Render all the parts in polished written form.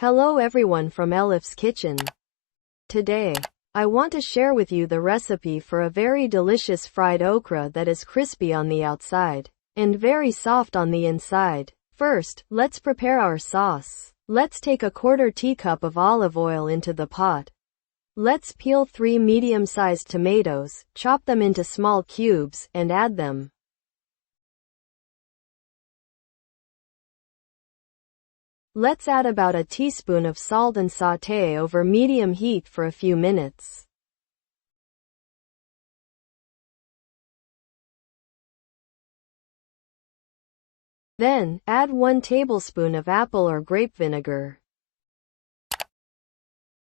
Hello everyone from Elif's kitchen. Today, I want to share with you the recipe for a very delicious fried okra that is crispy on the outside and very soft on the inside. First, let's prepare our sauce. Let's take a quarter teacup of olive oil into the pot. Let's peel 3 medium-sized tomatoes, chop them into small cubes, and add them. Let's add about a teaspoon of salt and sauté over medium heat for a few minutes. Then, add 1 tablespoon of apple or grape vinegar.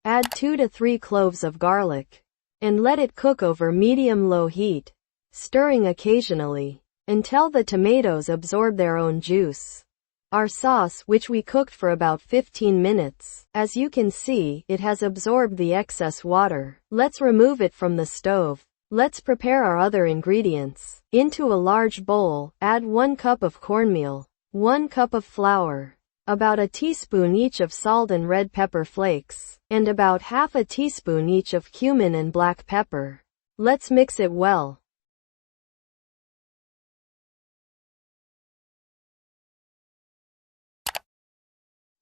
Add 2 to 3 cloves of garlic. And let it cook over medium-low heat, stirring occasionally, until the tomatoes absorb their own juice. Our sauce, which we cooked for about 15 minutes, as you can see, it has absorbed the excess water. Let's remove it from the stove. Let's prepare our other ingredients. Into a large bowl, add 1 cup of cornmeal, 1 cup of flour, about a teaspoon each of salt and red pepper flakes, and about half a teaspoon each of cumin and black pepper. Let's mix it well.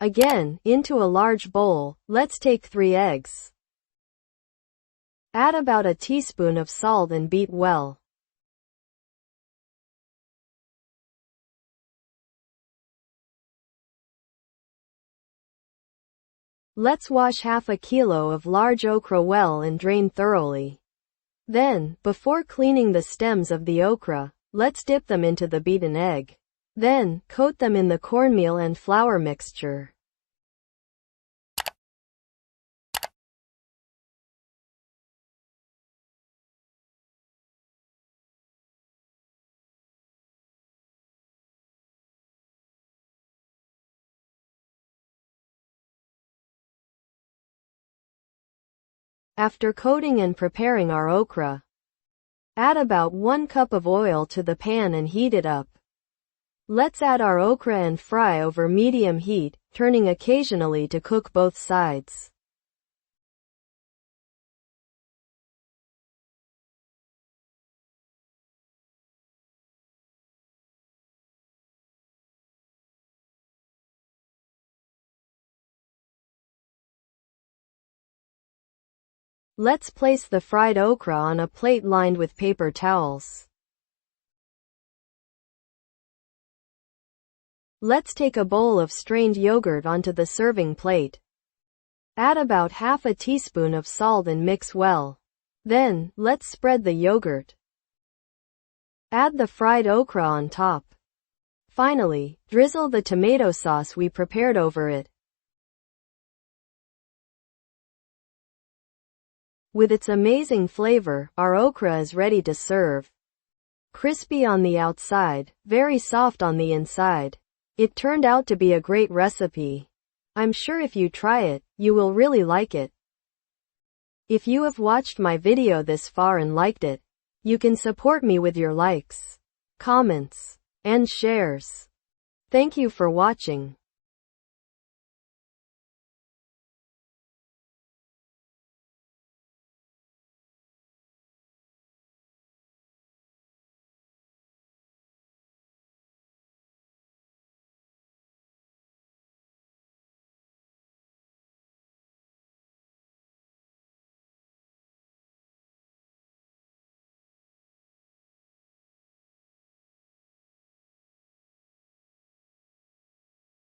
Again, into a large bowl, let's take 3 eggs. Add about a teaspoon of salt and beat well. Let's wash half a kilo of large okra well and drain thoroughly. Then, before cleaning the stems of the okra, let's dip them into the beaten egg. Then, coat them in the cornmeal and flour mixture. After coating and preparing our okra, add about 1 cup of oil to the pan and heat it up. Let's add our okra and fry over medium heat, turning occasionally to cook both sides. Let's place the fried okra on a plate lined with paper towels. Let's take a bowl of strained yogurt onto the serving plate. Add about half a teaspoon of salt and mix well. Then, let's spread the yogurt. Add the fried okra on top. Finally, drizzle the tomato sauce we prepared over it. With its amazing flavor, our okra is ready to serve. Crispy on the outside, very soft on the inside. It turned out to be a great recipe. I'm sure if you try it, you will really like it. If you have watched my video this far and liked it, you can support me with your likes, comments, and shares. Thank you for watching.